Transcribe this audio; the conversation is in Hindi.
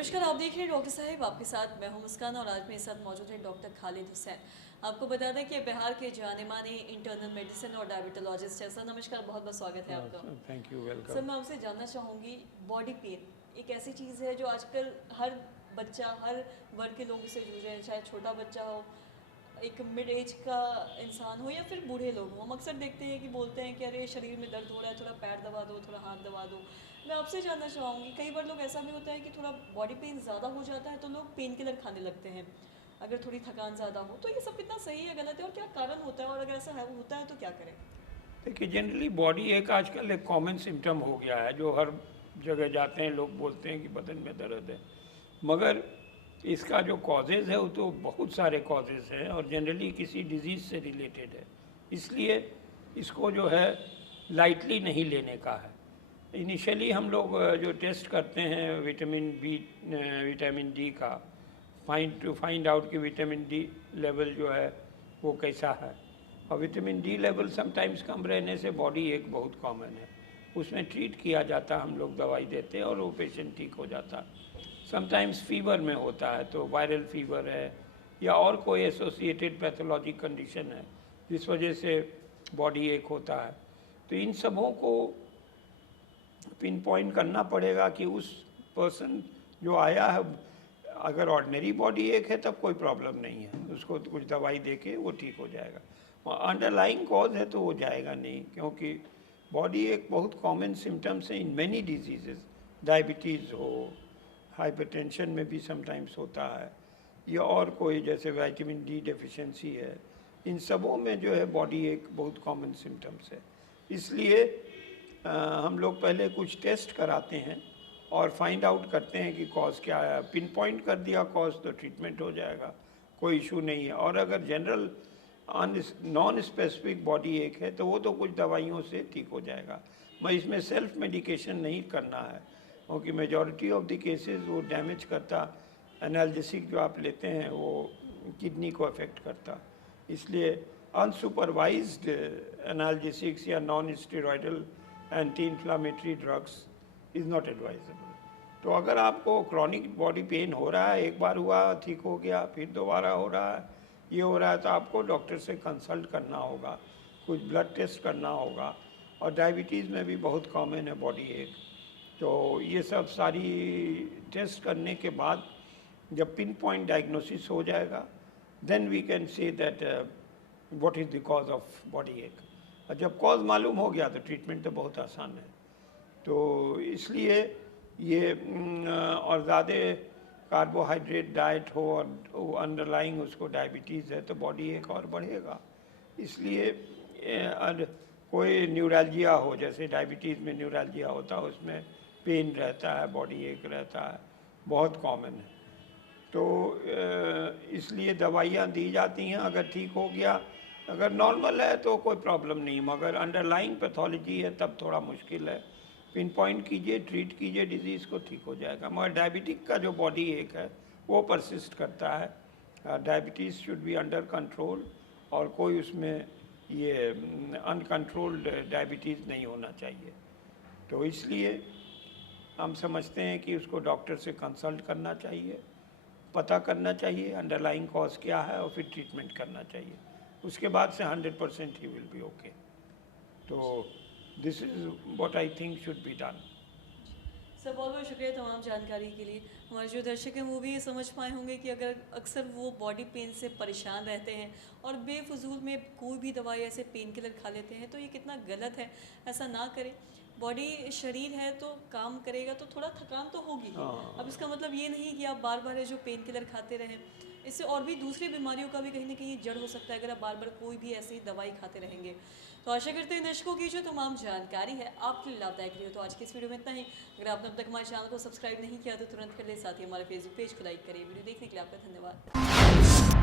नमस्कार, आप देख रहे हैं डॉक्टर साहिब, आपके साथ मैं हूं मुस्कान और आज मेरे साथ मौजूद है डॉक्टर खालिद हुसैन। आपको बता दें कि बिहार के जाने माने इंटरनल मेडिसिन और डायबिटोलॉजिस्ट है। सर नमस्कार, बहुत बहुत स्वागत है आपका। Thank you, welcome. सर मैं आपसे जानना चाहूँगी, बॉडी पेन एक ऐसी चीज़ है जो आजकल हर बच्चा, हर वर्ग के लोग इससे जूझ रहे हैं, चाहे छोटा बच्चा हो, एक मिड एज का इंसान हो या फिर बूढ़े लोग हों। हम अक्सर देखते हैं कि बोलते हैं कि अरे शरीर में दर्द हो रहा है, थोड़ा पैर दबा दो, थोड़ा हाथ दबा दो। मैं आपसे जानना चाहूँगी, कई बार लोग ऐसा भी होता है कि थोड़ा बॉडी पेन ज़्यादा हो जाता है तो लोग पेन किलर खाने लगते हैं अगर थोड़ी थकान ज़्यादा हो। तो ये सब कितना सही है, गलत है और क्या कारण होता है, और अगर ऐसा होता है तो क्या करें? देखिए, जनरली बॉडी एक आजकल एक कॉमन सिम्टम हो गया है जो हर जगह जाते हैं लोग बोलते हैं कि बदन में दर्द है, मगर इसका जो कॉजेज़ है वो तो बहुत सारे कॉजेज़ हैं और जनरली किसी डिजीज़ से रिलेटेड है। इसलिए इसको जो है लाइटली नहीं लेने का है। इनिशियली हम लोग जो टेस्ट करते हैं विटामिन डी का, फाइंड आउट कि विटामिन डी लेवल जो है वो कैसा है। और vitamin D level sometimes come रहने से बॉडी एक बहुत कॉमन है, उसमें ट्रीट किया जाता है, हम लोग दवाई देते हैं और वो पेशेंट ठीक हो जाता है। समटाइम्स फीवर में होता है तो वायरल फीवर है या और कोई एसोसिएटेड पैथोलॉजी कंडीशन है जिस वजह से बॉडी एक होता है। तो इन सबों को पिन पॉइंट करना पड़ेगा कि उस पर्सन जो आया है, अगर ऑर्डिनरी बॉडी एक है तब कोई प्रॉब्लम नहीं है, उसको कुछ दवाई दे के वो ठीक हो जाएगा। और अंडरलाइंग कॉज है तो वो जाएगा नहीं, क्योंकि बॉडी एक बहुत कॉमन सिम्टम्स है इन मेनी डिजीजेस। डायबिटीज़ हो, हाइपरटेंशन में भी समटाइम्स होता है, या और कोई जैसे विटामिन डी डेफिशिएंसी है, इन सबों में जो है बॉडी एक बहुत कॉमन सिम्टम्स है। इसलिए हम लोग पहले कुछ टेस्ट कराते हैं और फाइंड आउट करते हैं कि कॉज क्या है। पिन पॉइंट कर दिया कॉज तो ट्रीटमेंट हो जाएगा, कोई इशू नहीं है। और अगर जनरल नॉन स्पेसिफिक बॉडी एक है तो वो तो कुछ दवाइयों से ठीक हो जाएगा। मैं इसमें सेल्फ मेडिकेशन नहीं करना है, क्योंकि मेजॉरिटी ऑफ द केसेस वो डैमेज करता। एनाल्जेसिक जो आप लेते हैं वो किडनी को अफेक्ट करता, इसलिए अनसुपरवाइज्ड एनाल्जेसिक्स या non steroidal anti inflammatory drugs is not advisable. तो अगर आपको क्रॉनिक बॉडी पेन हो रहा है, एक बार हुआ ठीक हो गया, फिर दोबारा हो रहा है, ये हो रहा है, तो आपको डॉक्टर से कंसल्ट करना होगा, कुछ ब्लड टेस्ट करना होगा। और डायबिटीज़ में भी बहुत कॉमन है बॉडी एक। तो ये सब सारी टेस्ट करने के बाद जब पिन पॉइंट डायग्नोसिस हो जाएगा, then we can say that what is the cause of body एक। और जब कॉज मालूम हो गया तो ट्रीटमेंट तो बहुत आसान है। तो इसलिए ये और ज़्यादा कार्बोहाइड्रेट डाइट हो और अंडरलाइंग उसको डायबिटीज़ है तो बॉडी एक और बढ़ेगा। इसलिए कोई न्यूरैल्जिया हो, जैसे डायबिटीज़ में न्यूरैल्जिया होता है, उसमें पेन रहता है, बॉडी एक रहता है, बहुत कॉमन है। तो इसलिए दवाइयाँ दी जाती हैं। अगर ठीक हो गया, अगर नॉर्मल है तो कोई प्रॉब्लम नहीं, मगर अंडरलाइंग पैथोलॉजी है तब थोड़ा मुश्किल है। पिन पॉइंट कीजिए, ट्रीट कीजिए, डिजीज़ को ठीक हो जाएगा। मगर डायबिटिक का जो बॉडी एक है वो परसिस्ट करता है। Diabetes should be under control और कोई उसमें ये अनकंट्रोल्ड डायबिटीज़ नहीं होना चाहिए। तो इसलिए हम समझते हैं कि उसको डॉक्टर से कंसल्ट करना चाहिए, पता करना चाहिए अंडरलाइंग कॉज क्या है और फिर ट्रीटमेंट करना चाहिए। उसके बाद से 100% ही विल बी ओके। तो this is what I think should be done. Sir बहुत बहुत शुक्रिया तमाम जानकारी के लिए। हमारे जो दर्शक हैं वो भी ये समझ पाए होंगे कि अगर अक्सर वो बॉडी पेन से परेशान रहते हैं और बेफजूल में कोई भी दवाई ऐसे पेन किलर खा लेते हैं तो ये कितना गलत है। ऐसा ना करें। बॉडी शरीर है तो काम करेगा तो थोड़ा थकान तो होगी ही। अब इसका मतलब ये नहीं कि आप बार बार है जो पेन किलर खाते रहें। इससे और भी दूसरी बीमारियों का भी कहीं ना कहीं जड़ हो सकता है अगर आप बार बार कोई भी ऐसी दवाई खाते रहेंगे। तो आशा करते हैं दर्शकों की जो तमाम जानकारी है आपके लिए लाभदायक रही हो। तो आज की इस वीडियो में इतना ही। अगर आपने अब तक हमारे चैनल को सब्सक्राइब नहीं किया तो तुरंत कर ले, साथ ही हमारे फेसबुक पेज को लाइक करिए। वीडियो देखने के लिए आपका धन्यवाद।